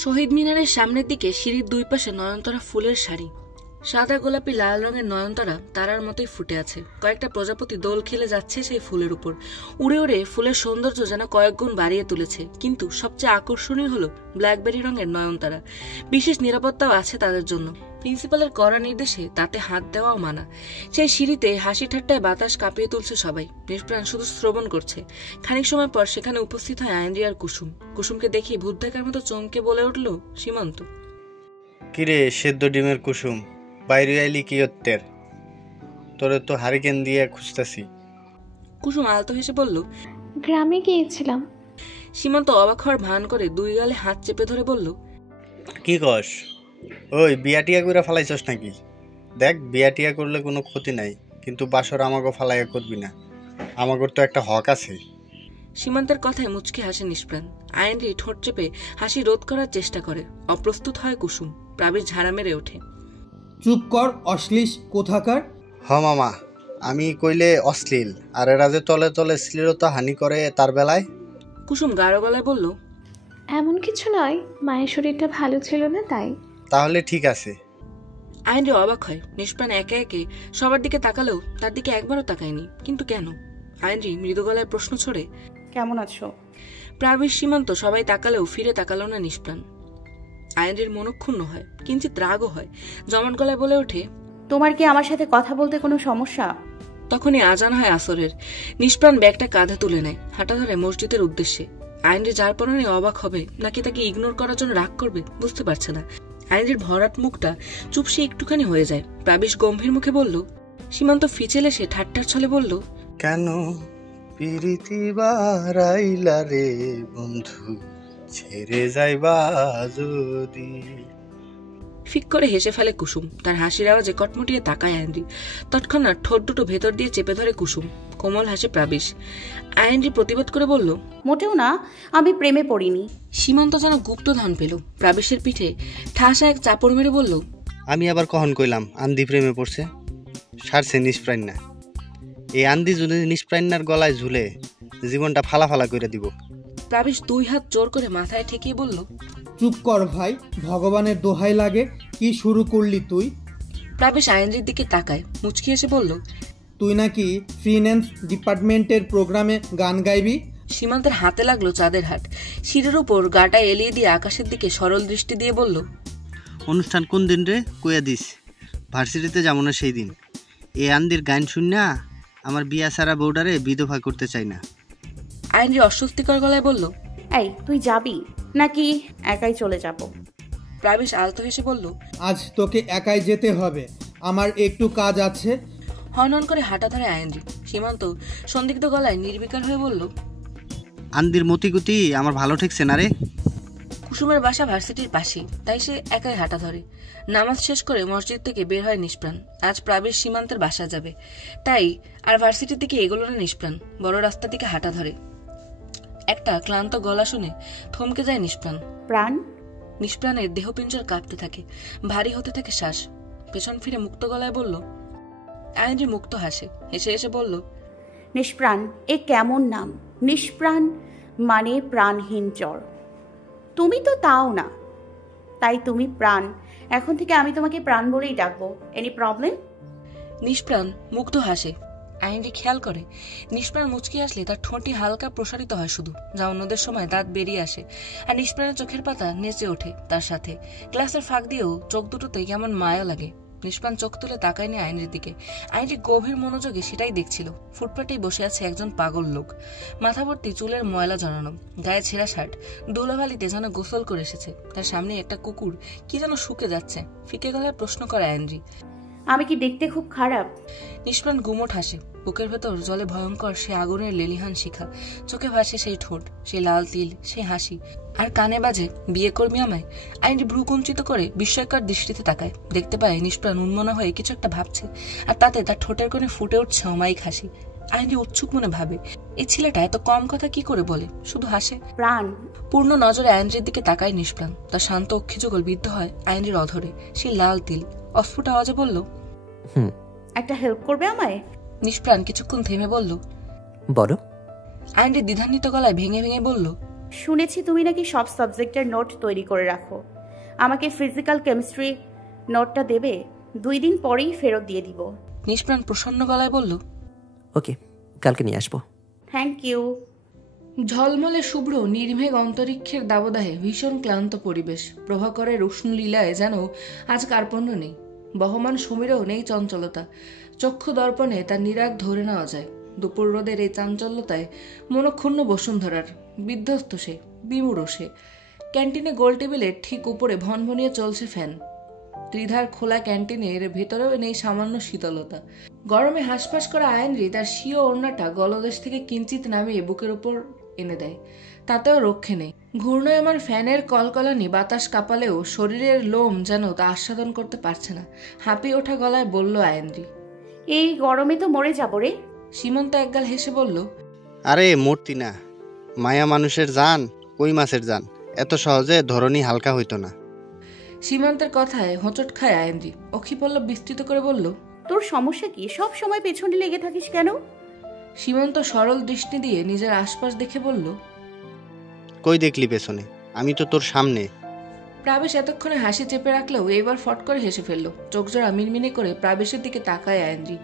শহীদ মিনারের সামনের দিকে সিঁড়ির দুই পাশে নয়নতারা ফুলের সারি। সাদা গোলাপি লাল রঙের নয়নতারা তারার মতোই ফুটে আছে। কয়েকটা প্রজাপতি দোল খেলে যাচ্ছে সেই ফুলের উপর। উড়ে উড়ে ফুলের সৌন্দর্য যেন কয়েক গুণ বাড়িয়ে তুলেছে। কিন্তু সবচেয়ে আকর্ষণীয় হলো ব্ল্যাকবেরি রঙের নয়নতারা। বিশেষ নিরাপত্তাও আছে তাদের জন্য। প্রিন্সিপালের কড়া নির্দেশে তাতে হাত দেওয়াও মানা। সেই সিঁড়িতে হাসি ঠাট্টায় বাতাস কাঁপিয়ে তুলছে সবাই। নিষ্প্রাণ শুধু শ্রবণ করছে। খানিক সময় পর সেখানে উপস্থিত হয় আইনরি আর কুসুম। কুসুমকে দেখি ভূত দেখার মতো চমকে বলে উঠল সীমান্ত, কিরে সেদ্ধ ডিমের কুসুম, বাইরে আইলি কি হত্তের? তোরে তো হারিকেন দিয়ে খুঁজতেছি। কুসুম আলতো হেসে বলল, গ্রামে গিয়েছিলাম। সীমান্ত অবাক হওয়ার ভান করে দুই গালে হাত চেপে ধরে বলল, কি কস? ওই বিয়াটিয়া করে ফালাইছস নাকি? দেখ, বিয়াটিয়া করলে কোনো ক্ষতি নাই, কিন্তু বাসর আমাকে ফালাইয়া করবি না। আমাগর তো একটা হক আছে। সীমান্তের কথায় মুচকে হাসে নিষ্প্রাণ। আইনরি ঠোঁট চেপে হাসি রোধ করার চেষ্টা করে। অপ্রস্তুত হয় কুসুম। প্রাবিশ ঝাড়া মেরে ওঠে, চুপ কর অশ্লীল কোথাকার। হ মামা, আমি কইলে অশ্লীল, আর এরা যে তলে তলে শ্লীলতা হানি করে তার বেলায়। কুসুম গাঢ় গলায় বলল, এমন কিছু নয়, মায়ের শরীরটা ভালো ছিল না তাই। তাহলে ঠিক আছে। আইনরি অবাক হয়। নিষ্প্রাণ একে একে সবার দিকে তাকালেও তার দিকে একবারও তাকায়নি। কিন্তু কেন? আইনরি মৃদু গলায় প্রশ্ন ছড়ে, কেমন আছো? প্রাবিশ সীমান্ত সবাই তাকালেও ফিরে তাকালো না নিষ্প্রাণ। আইনরির মনক্ষুণ্ণ হয়, কিঞ্চিত রাগও হয়। জমাট গলায় বলে ওঠে, তোমার কি আমার সাথে কথা বলতে কোনো সমস্যা? তখনই আজান হয় আসরের। নিষ্প্রাণ ব্যাগটা কাঁধে তুলে নেয়, হাঁটা ধরে মসজিদের উদ্দেশ্যে। আইনরি যার পরনে অবাক হবে নাকি তাকে ইগনোর করার জন্য রাগ করবে বুঝতে পারছে না। আইনরির ভরাট মুখটা চুপসে একটুখানি হয়ে যায়। প্রাবিশ গম্ভীর মুখে বলল, সীমান্ত ফিচেলে সে ঠাট্টার ছলে বলল, কেন পিরিতি বারাইলা রে বন্ধু, ছেড়ে যাইবা যদি। ফিক করে হেসে ফেলে কুসুম। তার হাসির আওয়াজে কটমটিয়ে তাকায় আইনরি। তৎক্ষণাৎ ঠোঁট দুটো ভেতর দিয়ে চেপে ধরে কুসুম। কোমল হাসে প্রাবিশ। আইনরি প্রতিবাদ করে বলল, মোটেও না, আমি প্রেমে পড়িনি। সীমান্ত যেন গুপ্ত ধান পেল। প্রাবিশের পিঠে ঠাসা এক চাপড় মেরে বলল, আমি আবার কখন কইলাম আন্দি প্রেমে পড়ছে? সারছে নিষ্প্রাণ্যা। এই আন্দি যদি নিষ্প্রাণ্যার গলায় ঝুলে জীবনটা ফালা ফালা করে দিব। প্রাবিশ দুই হাত জোর করে মাথায় ঠেকিয়ে বলল, চুপ কর ভাই, ভগবানের দোহাই লাগে, কি শুরু করলি তুই? প্রাবিশ আইনরির দিকে তাকায়, মুচকি এসে বলল, তুই নাকি ফিন্যান্স ডিপার্টমেন্টের প্রোগ্রামে গান গাইবি? সীমান্তের হাতে লাগলো চাঁদের হাট। শিরের উপর গাটা এলিয়ে দিয়ে আকাশের দিকে সরল দৃষ্টি দিয়ে বলল, অনুষ্ঠান কোন দিন রে কইয়া দিস, ভার্সিটিতে যাবো না সেই দিন। এ আন্দির গান শুন না আমার বিয়া সারা বউডারে বিধবা করতে চাই না। আইনরি অস্বস্তিকর গলায় বলল, এই তুই যাবি নাকি একাই চলে যাব? প্রাবিশ আলতো হেসে বলল, আজ তোকে একাই যেতে হবে, আমার একটু কাজ আছে। হনহন করে হাঁটা ধরে আইনরি। সীমান্ত সন্দিগ্ধ গলায় নির্বিকার হয়ে বলল, আন্দির মতিগতি আমার ভালো ঠেকছে না রে। কুসুমের বাসা ভার্সিটির পাশেই, তাই সে একাই হাঁটা ধরে। নামাজ শেষ করে মসজিদ থেকে বের হয় নিষ্প্রাণ। আজ প্রাবিশ সীমান্তের বাসা যাবে, তাই আর ভার্সিটির দিকে এগোলো না নিষ্প্রাণ। বড় রাস্তা দিকে হাঁটা ধরে। একটা ক্লান্ত গলা শুনে থমকে যায় নিষ্প্রাণ। প্রাণ? নিষ্প্রাণের দেহপিঞ্জর কাঁপতে থাকে, ভারী হতে থাকে শ্বাস। পেছন ফিরে মুক্ত গলায় বলল, আইনরি মুক্ত হাসে, হেসে হেসে বলল, নিষ্প্রাণ এ কেমন নাম? নিষ্প্রাণ মানে প্রাণহীন জ্বর। তুমি তো তাও না, তাই তুমি প্রাণ। এখন থেকে আমি তোমাকে প্রাণ বলেই ডাকবো। Any problem? নিষ্প্রাণ মুগ্ধ হাসে। আইনরি খেয়াল করে নিষ্প্রাণ মুচকি আসলে তার ঠোঁটটি হালকা প্রসারিত হয় শুধু, যা অন্যদের সময় দাঁত বেরিয়ে আসে। আর নিষ্প্রাণের চোখের পাতা নেচে ওঠে তার সাথে। ক্লাসের ফাঁক দিয়েও চোখ দুটোতে কেমন মায়া লাগে। নিষ্প্রাণ চোখ তুলে তাকায়নি আইনরির দিকে। আইনরি গভীর মনোযোগে সেটাই দেখছিল। ফুটপাতেই বসে আছে একজন পাগল লোক। মাথা ভর্তি চুলের ময়লা জড়ানো, গায়ে ছেঁড়া শার্ট, ধুলোবালিতে যেন গোসল করে এসেছে। তার সামনে একটা কুকুর কি যেন শুকে যাচ্ছে। ফিকে গলায় প্রশ্ন করে আইনরি, আমি কি দেখতে খুব খারাপ? নিষ্প্রাণ গুমোট হাসে। বুকের ভেতর জলে ভয়ঙ্কর সে আগুনের লেলিহান শিখা। চোখে ভাসে সেই ঠোঁট, সেই লাল তিল, সেই হাসি। আর কানে বাজে, বিয়ে করবি আমায়? আইনরি ভ্রু কুঞ্চিত করে বিস্ময়কর দৃষ্টিতে তাকায়। দেখতে পায় নিষ্প্রাণ উন্মনা হয়ে কিছু একটা ভাবছে, আর তাতে তার ঠোঁটের কোণে ফুটে উঠছে অমায়িক হাসি। আইনরি উৎসুক মনে ভাবে, এই ছেলেটা এত কম কথা কি করে বলে, শুধু হাসে। প্রাণ? পূর্ণ নজরে আইনরির দিকে তাকায় নিষ্প্রাণ। তার শান্ত অক্ষিযুগল বিদ্ধ হয় আইনরির অধরে। সেই লাল তিল অস্ফুট আওয়াজে বলল, একটা হেল্প করবে আমায়? নিষ্প্রাণ কিছুক্ষণ থেমে বলল, বলো। আইনরি দ্বিধান্বিত গলায় ভেঙে ভেঙে বলল, শুনেছি তুমি নাকি সব সাবজেক্টের নোট তৈরি করে রাখো। আমাকে ফিজিক্যাল কেমিস্ট্রি নোটটা দেবে? 2 দিন পরেই ফেরত দিয়ে দিব। নিষ্প্রাণ প্রসন্ন গলায় বলল, ওকে, কালকে নিয়ে আসবো। Thank you. ঝলমলে শুভ্র নির্মেঘ অন্তরিক্ষের দাবদাহে ভীষণ ক্লান্ত পরিবেশ। প্রভাকরের উষ্ণ লীলায় যেন আজ কার্পণ্য নেই, বহমান সমীরেও নেই চঞ্চলতা। চক্ষু দর্পণে তার নিরাগ ধরে নেওয়া যায়। দুপুর রোদের এই চাঞ্চল্যতায় মনক্ষুণ্ণ বসুন্ধরার। বিধ্বস্ত সে, বিমূঢ় সে। ক্যান্টিনে গোল টেবিলের ঠিক উপরে ভনভনিয়ে চলছে ফ্যান। ত্রিধার খোলা ক্যান্টিনের ভেতরেও নেই সামান্য শীতলতা। গরমে হাঁসফাঁস করা আয়নরি তার স্বীয় ওড়নাটা গলদেশ থেকে কিঞ্চিত নামিয়ে বুকের উপর এনে দেয়। তাতেও রক্ষে নেই। ঘূর্ণায়মান ফ্যানের কলকলানি বাতাস কাঁপালেও শরীরের লোম যেন তা আস্বাদন করতে পারছে না। হাঁপিয়ে ওঠা গলায় বলল আয়নরি, এই গরমে তো মরে যাবো রে। সীমন্ত একগাল হেসে বলল, আরে মূর্তি না, মায়া মানুষের জান, কই মাছের জান, এত সহজে ধরনী হালকা হইতো না। সীমান্তের কথায় হোঁচট খায় আয়নরি। অক্ষিপল্লব বিস্তৃত করে বলল, তোর সমস্যা কি? সব সময় পেছনে লেগে থাকিস কেন? সীমন্ত সরল দৃষ্টি দিয়ে নিজের আশপাশ দেখে বলল, কই দেখলি পেছনে? আমি তো তোর সামনে। প্রাবেশ এতক্ষণে হাসি চেপে রাখলেও এইবার ফট করে হেসে ফেলল। চোখজোড়া মিনমিনে করে প্রাবেশের দিকে তাকায় আয়নরি।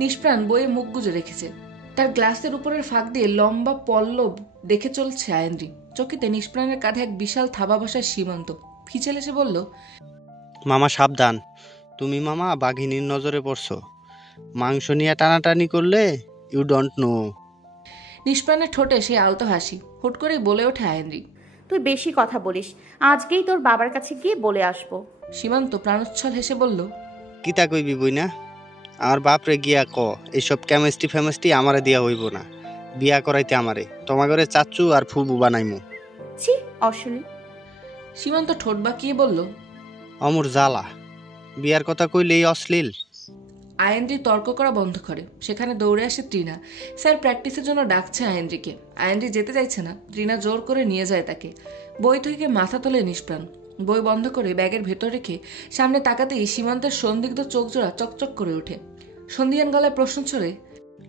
নিষ্প্রাণ বইয়ে মুখ গুজে রেখেছে। তার গ্লাসের উপরের ফাঁক দিয়ে লম্বা পল্লব দেখে চলছে আয়নরি। চকিতে নিষ্প্রাণের কাঁধে এক বিশাল থাবা বসায় সীমন্ত। ফিচেল এসে বলল, মামা সাবধান, তুমি মামা বাঘিনীর নজরে পড়ছো। মাংস নিয়ে টানাটানি করলে ইউ ডোন্ট নো। নিষ্প্রাণের ঠোঁটে সে আলতো হাসি। হুট করেই বলে ওঠে আয়নরি, তুই বেশি কথা বলিস। আজকেই তোর বাবার কাছে গিয়ে বলে আসবো। সীমান্ত প্রাণোচ্ছল হেসে বলল, কিতা কইবি বই না? আমার বাপরে গিয়া ক এইসব কেমিস্ট্রি ফেমিস্ট্রি আমারে দিয়া হইব না। বিয়া করাইতে আমারে তোমার ঘরে চাচু আর ফুবু বানাইমু। ছি, অশ্লীল। সীমান্ত ঠোঁট বাঁকিয়ে বলল, অমর জ্বালা, বিয়ার কথা কইলেই অশ্লীল। আয়নরি তর্ক করা বন্ধ করে। সেখানে দৌড়ে আসে তৃণা। স্যার প্র্যাকটিসের জন্য ডাকছে আয়নরিকে। আয়নরি যেতে চাইছে না। তৃণা জোর করে নিয়ে যায় তাকে। বই থেকে মাথা তোলে নিষ্প্রাণ। বই বন্ধ করে ব্যাগের ভেতর রেখে সামনে তাকাতেই সীমান্তের সন্দিগ্ধ চোখজোড়া চকচক করে ওঠে। সন্ধিয়ান গলায় প্রশ্ন ছড়ে,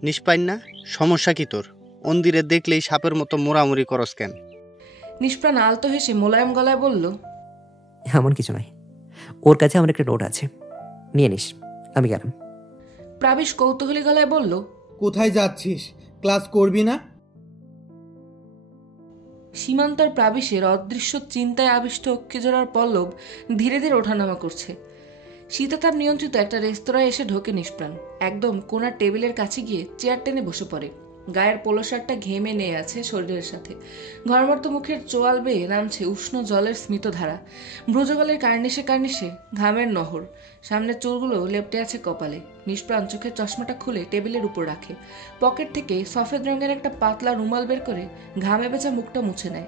নিষ্পাইন না, সমস্যা কি তোর? অন্দিরে দেখলেই সাপের মতো মোড়ামুড়ি করস কেন? নিষ্প্রাণ আলতো হেসে মোলায়েম গলায় বলল, এমন কিছু নয়, ওর কাছে আমার একটা নোট আছে, নিয়ে নিস, আমি গেলাম। প্রাবিশ কৌতূহলী গলায় বলল, কোথায় যাচ্ছিস? ক্লাস করবি না? সীমান্তর প্রাবিশের অদৃশ্য চিন্তায় আবিষ্ট অক্ষিজোড়ার পল্লব ধীরে ধীরে ওঠানামা করছে। শীতাতাপ নিয়ন্ত্রিত একটা রেস্তোরাঁয় এসে ঢোকে নিষ্প্রাণ। একদম কোনার টেবিলের কাছে গিয়ে চেয়ার টেনে বসে পড়ে। গায়ের পোলো শার্টটা ঘেমে নিয়ে আছে শরীরের সাথে। ঘরমর্ত মুখের চোয়াল বেয়ে নামছে উষ্ণ জলের স্মিতধারা। ভ্রুজগলের কার্নিশে কার্নিশে ঘামের নহর। সামনের চুলগুলো লেপটে আছে কপালে। নিষ্প্রাণ চোখের চশমাটা খুলে টেবিলের উপর রাখে। পকেট থেকে সফেদ রঙের একটা পাতলা রুমাল বের করে ঘামে ভেজা মুখটা মুছে নেয়।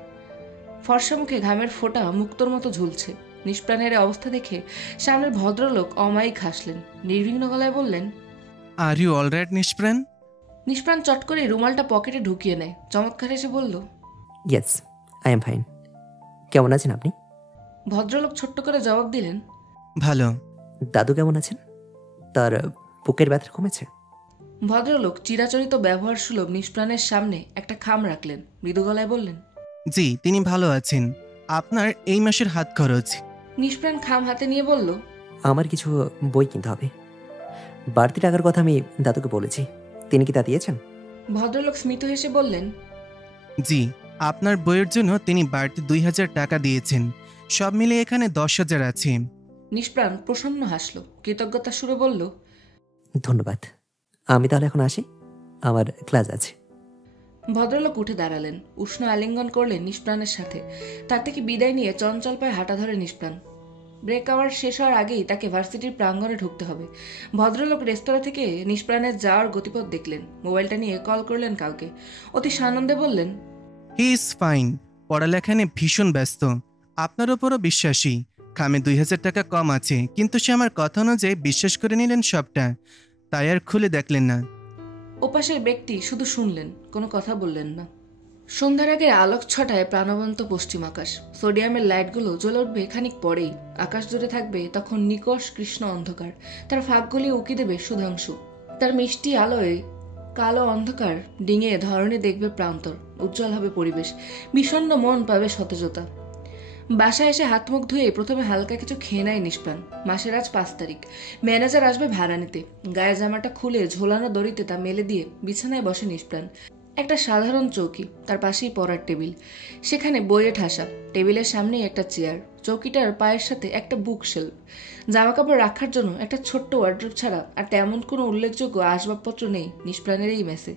ফর্সা মুখে ঘামের ফোঁটা মুক্তোর মতো ঝুলছে। নিষ্প্রাণের অবস্থা দেখে সামনের ভদ্রলোক অমায়িক হাসলেন। নির্বিঘ্ন গলায় বললেন, আর ইউ অলরাইট নিষ্প্রাণ? নিষ্প্রাণ চট করে রুমালটা পকেটে ঢুকিয়ে নেয়। চমৎকার এসে বলল, ইয়েস, আই এম ফাইন। কেমন আছেন আপনি? ভদ্রলোক ছোট্ট করে জবাব দিলেন, ভালো। দাদু কেমন আছেন? তার বুকের ব্যথা কমেছে? ভদ্রলোক চিরাচরিত ব্যবহার সুলভ নিষ্প্রাণের সামনে একটা খাম রাখলেন। মৃদু গলায় বললেন, জি, তিনি ভালো আছেন। আপনার এই মাসের হাত খরচ। নিষ্প্রাণ খাম হাতে নিয়ে বলল, আমার কিছু বই কিনতে হবে। বাড়তি টাকার কথা আমি দাদুকে বলেছি, তিনি কি তা দিয়েছেন? ভদ্রলোক স্মিত হেসে বললেন, জি, আপনার বইয়ের জন্য তিনি বাড়তি 2000 টাকা দিয়েছেন। সব মিলে এখানে 10,000 আছে। নিষ্প্রাণ প্রসন্ন হাসল। কৃতজ্ঞতা সুরে বলল, ধন্যবাদ, আমি তাহলে এখন আসি, আমার ক্লাস আছে। ভদ্রলোক উঠে দাঁড়ালেন। উষ্ণ আলিঙ্গন করলেন নিষ্প্রাণের সাথে। তার থেকে বিদায় নিয়ে চঞ্চল পায়ে হাঁটা ধরে নিষ্প্রাণ। ব্রেক আওয়ার শেষ হওয়ার আগেই তাকে ভার্সিটির প্রাঙ্গণে ঢুকতে হবে। ভদ্রলোক রেস্তোরাঁ থেকে নিষ্প্রাণের যাওয়ার গতিপথ দেখলেন। মোবাইলটা নিয়ে কল করলেন কাউকে। অতি সানন্দে বললেন, হি ইজ ফাইন, পড়ালেখা নিয়ে ভীষণ ব্যস্ত। আপনার ওপরও বিশ্বাসী। খামে 2000 টাকা কম আছে, কিন্তু সে আমার কথা অনুযায়ী বিশ্বাস করে নিলেন সবটা, তাই আর খুলে দেখলেন না। ওপাশের ব্যক্তি শুধু শুনলেন, কোনো কথা বললেন না। সন্ধ্যার আগে আলোক ছটায় প্রাণবন্ত পশ্চিম আকাশ। সোডিয়ামের লাইটগুলো জ্বলে উঠবে খানিক পরেই। আকাশ জুড়ে থাকবে তখন নিকষ কৃষ্ণ অন্ধকার। তার ফাঁকগুলি উকি দেবে সুধাংশু। তার মিষ্টি আলোয় কালো অন্ধকার ডিঙে ধরনে দেখবে প্রান্তর, উজ্জ্বল হবে পরিবেশ, বিষণ্ণ মন পাবে সতেজতা। বাসায় এসে হাত মুখ ধুয়ে প্রথমে হালকা কিছু খেয়ে নেয় নিষ্প্রাণ। মাসের আজ 5 তারিখ। ম্যানেজার আসবে ভাড়া নিতে। গায়ের জামাটা খুলে ঝোলানো দড়িতে তা মেলে দিয়ে বিছানায় বসে নিষ্প্রাণ। একটা সাধারণ চৌকি, তার পাশেই পড়ার টেবিল, সেখানে বইয়ে ঠাসা। টেবিলের সামনেই একটা চেয়ার, চৌকিটার পায়ের সাথে একটা বুক শেলফ। জামা কাপড় রাখার জন্য একটা ছোট্ট ওয়ার্ড্রোব ছাড়া আর তেমন কোনো উল্লেখযোগ্য আসবাবপত্র নেই নিষ্প্রাণের এই মেসে।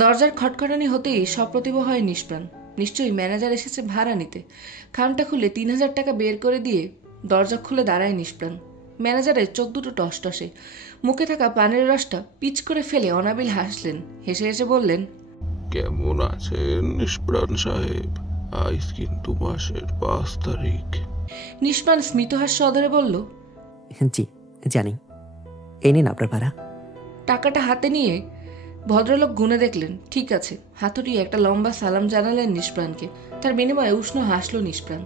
দরজার খটখটানি হতেই সপ্রতিভ হয় নিষ্প্রাণ। নিশ্চয়ই ম্যানেজার এসেছে ভাড়া নিতে। খামটা খুলে 3000 টাকা বের করে দিয়ে দরজা খুলে দাঁড়ায় নিষ্প্রাণ। ম্যানেজারের চোখ দুটো টসটসে, মুখে থাকা পানের রসটা পিচ করে ফেলে অনাবিল হাসলেন। হেসে হেসে বললেন, কেমন আছেন নিষ্প্রাণ সাহেব? আজ কিন্তু মাসের 5 তারিখ। নিষ্প্রাণ স্মিতহাস্য অধরে বলল, জি জানি, এই নিন আপনার ভাড়া। টাকাটা হাতে নিয়ে ভদ্রলোক গুনে দেখলেন, ঠিক আছে। হাতুড়ি একটা লম্বা সালাম জানালেন নিষ্প্রাণকে। তার বিনিময়ে উষ্ণ হাসল নিষ্প্রাণ।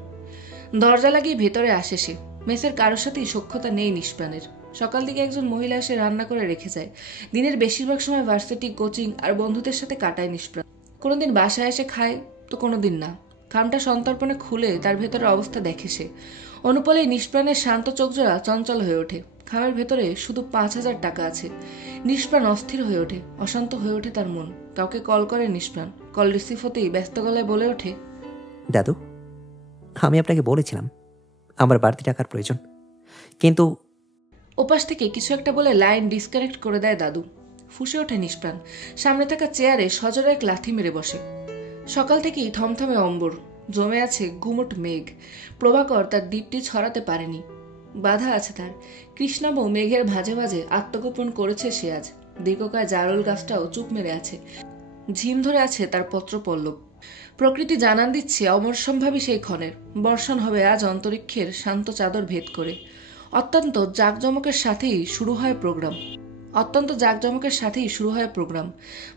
দরজা লাগিয়ে ভেতরে আসে সে। মেসের কারোর সাথেই সখ্যতা নেই নিষ্প্রাণের। সকাল দিকে একজন মহিলা এসে রান্না করে রেখে যায়। দিনের বেশিরভাগ সময় ভার্সিটি, কোচিং আর বন্ধুদের সাথে কাটায় নিষ্প্রাণ। কোনোদিন বাসায় এসে খায় তো কোনোদিন না। খামটা সন্তর্পণে খুলে তার ভেতরের অবস্থা দেখে সে। অনুপলে নিষ্প্রাণের শান্ত চোখজোড়া চঞ্চল হয়ে ওঠে। খামের ভেতরে শুধু 5000 টাকা আছে। নিষ্প্রাণ অস্থির হয়ে ওঠে, অশান্ত হয়ে ওঠে তার মন। কাউকে কল করে নিষ্প্রাণ। কল রিসিভ হতেই ব্যস্ত গলায় বলে ওঠে, দাদু, আমি আপনাকে বলেছিলাম আমার বাড়তি টাকার প্রয়োজন, কিন্তু ওপাশ থেকে কিছু একটা বলে লাইন ডিসকানেক্ট করে দেয় দাদু। ফুঁসে ওঠে নিষ্প্রাণ। সামনে থাকা চেয়ারে সজোরে এক লাথি মেরে বসে। সকাল থেকেই থমথমে অম্বর, জমে আছে গুমট মেঘ। প্রভাকর তার দীপ্তি ছড়াতে পারেনি, বাধা আছে তার। কৃষ্ণাবু মেঘের ভাজে ভাজে আত্মগোপন করেছে সে আজ। দীর্ঘকায় জারুল গাছটাও চুপ মেরে আছে, ঝিম ধরে আছে তার পত্রপল্লব। প্রকৃতি জানান দিচ্ছে অমরসম্ভাবী সেই ক্ষণের। বর্ষণ হবে আজ অন্তরিক্ষের শান্ত চাদর ভেদ করে। অত্যন্ত জাঁকজমকের সাথেই শুরু হয় প্রোগ্রাম।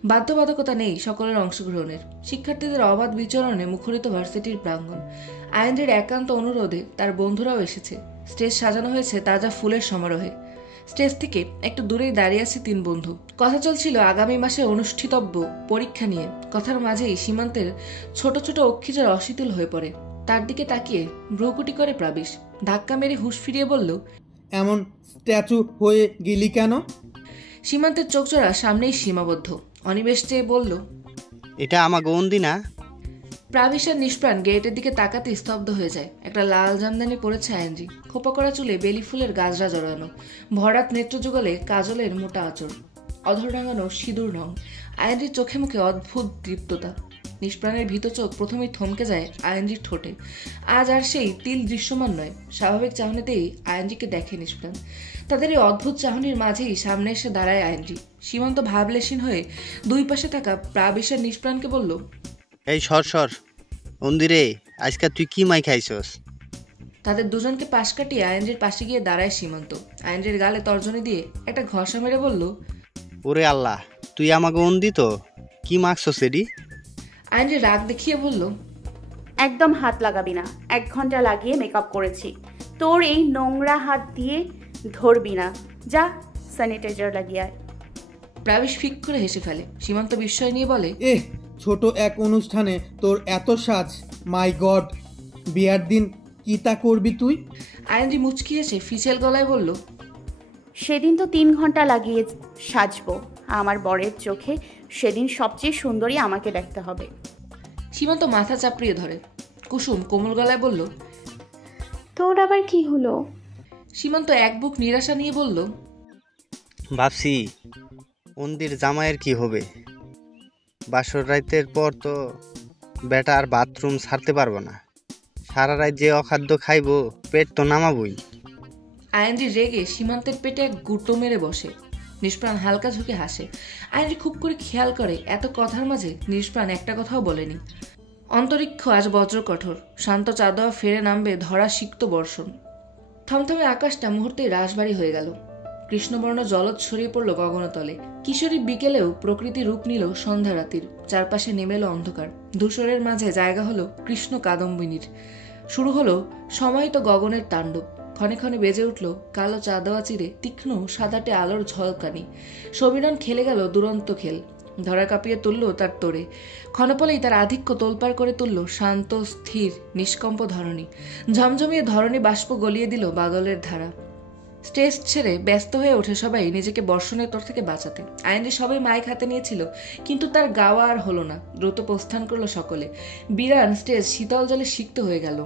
বাধ্যবাধকতা নেই সকলের অংশগ্রহণের। শিক্ষার্থীদের অবাধ বিচরণে মুখরিত ভার্সিটির প্রাঙ্গণ। আইনজির একান্ত অনুরোধে তার বন্ধুরাও এসেছে। স্টেজ সাজানো হয়েছে তাজা ফুলের সমারোহে। স্টেজ থেকে একটু দূরেই দাঁড়িয়ে আছে 3 বন্ধু। কথা চলছিল আগামী মাসে অনুষ্ঠিতব্য পরীক্ষা নিয়ে। কথার মাঝেই সীমান্তের ছোট ছোট অক্ষিজার অশীতল হয়ে পড়ে। তার দিকে তাকিয়ে ভ্রুকুটি করে প্রাবিশ। ধাক্কা মেরে হুঁশ ফিরিয়ে বলল, এমন স্ট্যাচু হয়ে গেলি কেন? সীমান্তের চোখজোড়া সামনেই সীমাবদ্ধ। অনিমেষ চেয়ে বলল, এটা আমাকে অন্দি না? প্রাবিশ আর নিষ্প্রাণ গেটের দিকে তাকাতে স্তব্ধ হয়ে যায়। একটা লাল জামদানি পরেছে আইনজি। খোপা করা চুলে বেলি ফুলের গাজরা জড়ানো। ভরাট নেত্র যুগলে কাজলের মোটা আঁচড়, অধর রাঙানো সিঁদুর রং। আইনজির চোখে মুখে অদ্ভুত দীপ্ততা। নিষ্প্রাণের ভীত চোখ প্রথমেই থমকে যায় আইনজির ঠোঁটে। আজ আর সেই তিল দৃশ্যমান নয়। স্বাভাবিক চাহনিতেই আইনজিকে দেখে নিষ্প্রাণ। তাদের এই অদ্ভুত চাহনির মাঝেই সামনে এসে দাঁড়ায় আইনজি। সীমান্ত ভাবলেশীন হয়ে দুই পাশে থাকা প্রাবিশের নিষ্প্রাণকে বলল, এই সর অন্দিরে, আজকে তুই কি মাই খাইছস? তাদের দুজনকে পাশ কাটিয়ে আইনজির পাশে গিয়ে দাঁড়ায় সীমান্ত। আইনজির গালে তর্জনী দিয়ে একটা ঘষা মেরে বলল, ওরে আল্লাহ, তুই আমাকে অন্দি তো কি মাখছস এডি? আইনজি রাগ দেখিয়ে বলল, একদম হাত লাগাবি না। 1 ঘন্টা লাগিয়ে মেকআপ করেছি। তোর এই নোংরা হাত দিয়ে ধরবি না। যা স্যানিটাইজার লাগিয়ে আয়। প্রাবিশ ফিক করে হেসে ফেলে। সীমান্ত বিস্ময় নিয়ে বলে, ছোট এক অনুষ্ঠানে তোর এত সাজ! মাই গড, বিয়ার দিন কি তা করবি তুই? আইনজি মুচকি হেসে ফিসেল গলায় বলল, সেদিন তো 3 ঘন্টা লাগিয়ে সাজবো। আমার বরের চোখে সেদিন সবচেয়ে সুন্দরী আমাকে দেখতে হবে। সীমান্ত মাথা চাপড়িয়ে ধরে। কুসুম কোমল গলায় বলল, তোর আবার কি হলো? সীমান্ত এক বুক নিরাশা নিয়ে বলল, ভাবছি অন্দির জামাইয়ের কি হবে। বাসর রাতের পর তো বেটা আর বাথরুম ছাড়তে পারবো না। সারা রাত যে অখাদ্য খাইবো, পেট তো নামাবই। আইনজি রেগে সীমান্তের পেটে এক গুঁতো মেরে বসে। নিষ্প্রাণ হালকা ঝুঁকে হাসে। আইনজি খুব করে খেয়াল করে এত কথার মাঝে নিষ্প্রাণ একটা কথাও বলেনি। অন্তরিক্ষ আজ বজ্র কঠোর। শান্ত চাঁদোয়া ফেরে নামবে ধরা সিক্ত বর্ষণ। থমথমে আকাশটা মুহূর্তেই রাশবাড়ি হয়ে গেল। কৃষ্ণবর্ণ জলদ ছড়িয়ে পড়ল গগনতলে। কিশোরী বিকেলেও প্রকৃতি রূপ নিল সন্ধ্যা রাতির। চারপাশে নেমে এলো অন্ধকার। ধূসরের মাঝে জায়গা হলো কৃষ্ণ কাদম্বিনীর। শুরু হলো সময়িত গগনের তাণ্ডব। ক্ষণে ক্ষণে বেজে উঠল কালো চাঁদোয়া চিরে তীক্ষ্ণ সাদাটে আলোর ঝলকানি। সমীরণ খেলে গেল দুরন্ত খেল। ধরা কাঁপিয়ে তুলল তার তোড়ে। ক্ষণপলেই তার আধিক্য তোলপাড় করে তুলল শান্ত স্থির নিষ্কম্প ধরণী। ঝমঝমিয়ে ধরণী বাষ্প গলিয়ে দিল বাদলের ধারা। স্টেজ ছেড়ে ব্যস্ত হয়ে ওঠে সবাই নিজেকে বর্ষণের তোর থেকে বাঁচাতে। আইনজি সবাই মাইক হাতে নিয়েছিল, কিন্তু তার গাওয়া আর হলো না। দ্রুত প্রস্থান করলো সকলে। বিরান স্টেজ শীতল জলে সিক্ত হয়ে গেল।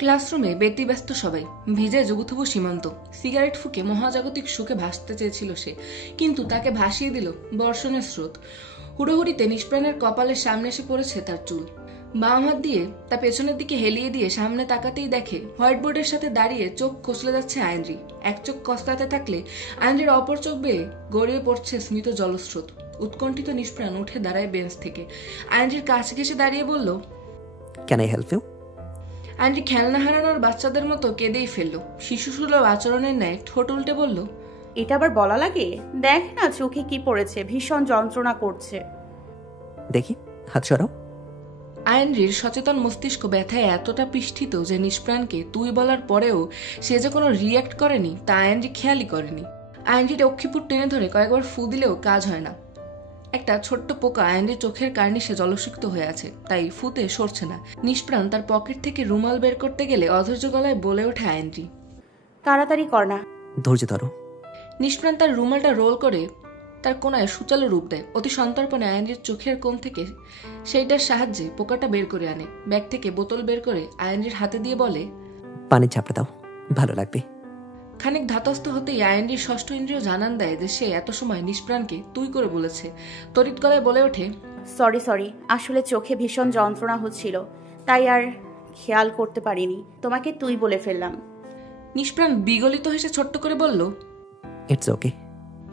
ক্লাসরুমে ব্যতিব্যস্ত সবাই। ভিজে জুবুথুবু সীমান্ত সিগারেট ফুঁকে মহাজাগতিক সুখে ভাসতে চেয়েছিল সে, কিন্তু তাকে ভাসিয়ে দিল বর্ষণের স্রোত। হুড়োহুড়িতে নিষ্প্রাণের কপালের সামনে এসে পড়েছে তার চুল। বাম হাত দিয়ে তা পেছনের দিকে হেলিয়ে দিয়ে সামনে তাকাতেই দেখে হোয়াইট বোর্ডের সাথে দাঁড়িয়ে চোখ কষলে যাচ্ছে আইনরি। এক চোখ কষলাতে থাকলে আইনরির অপর চোখ বেয়ে গড়িয়ে পড়ছে স্মিত জলস্রোত। উৎকণ্ঠিত নিষ্প্রাণ উঠে দাঁড়ায় বেঞ্চ থেকে। আইনরির কাছে ঘেসে দাঁড়িয়ে বলল, ক্যান আই হেল্প ইউ? আইনরি খেলনা হারানোর বাচ্চাদের মতো কেঁদেই ফেললো। শিশুসুলভ আচরণের ন্যায় ঠোঁট উল্টে বলল, এটা আবার বলা লাগে? দেখ না চোখে কি পড়েছে, ভীষণ যন্ত্রণা করছে। দেখি, হাত সরাও। আইনরির সচেতন মস্তিষ্ক ব্যথায় এতটা পিষ্ঠিত যে নিষ্প্রাণকে তুই বলার পরেও সে যে কোনো রিয়্যাক্ট করেনি তা আইনরি খেয়ালই করেনি। আইনরির অক্ষিপুর টেনে ধরে কয়েকবার ফু দিলেও কাজ হয় না। একটা ছোট্ট পোকা আইনরির চোখের কার্নিশে জলসিক্ত হয়ে আছে, তাই ফুতে সরছে না। নিষ্প্রাণ তার পকেট থেকে রুমাল বের করতে গেলে অধৈর্য গলায় বলে ওঠে আইনরি, তাড়াতাড়ি কর না। ধৈর্য ধরো। নিষ্প্রাণ তার রুমালটা রোল করে তার কোনায় সুচালো রূপ দেয়। অতি সন্তর্পণে আইনরির চোখের কোণ থেকে সেইটার সাহায্যে পোকাটা বের করে আনে। ব্যাগ থেকে বোতল বের করে আইনরির হাতে দিয়ে বলে, পানির ঝাপটা দাও, ভালো লাগবে। খানিক ধাতস্থ হতেই আইনরির ষষ্ঠ ইন্দ্রিয় জানান দেয় যে সে এত সময় নিষ্প্রাণকে তুই করে বলেছে। তড়িৎ গলায় বলে ওঠে, সরি, আসলে চোখে ভীষণ যন্ত্রণা হচ্ছিল, তাই আর খেয়াল করতে পারিনি, তোমাকে তুই বলে ফেললাম। নিষ্প্রাণ বিগলিত হেসে ছোট্ট করে বলল, ইটস ওকে।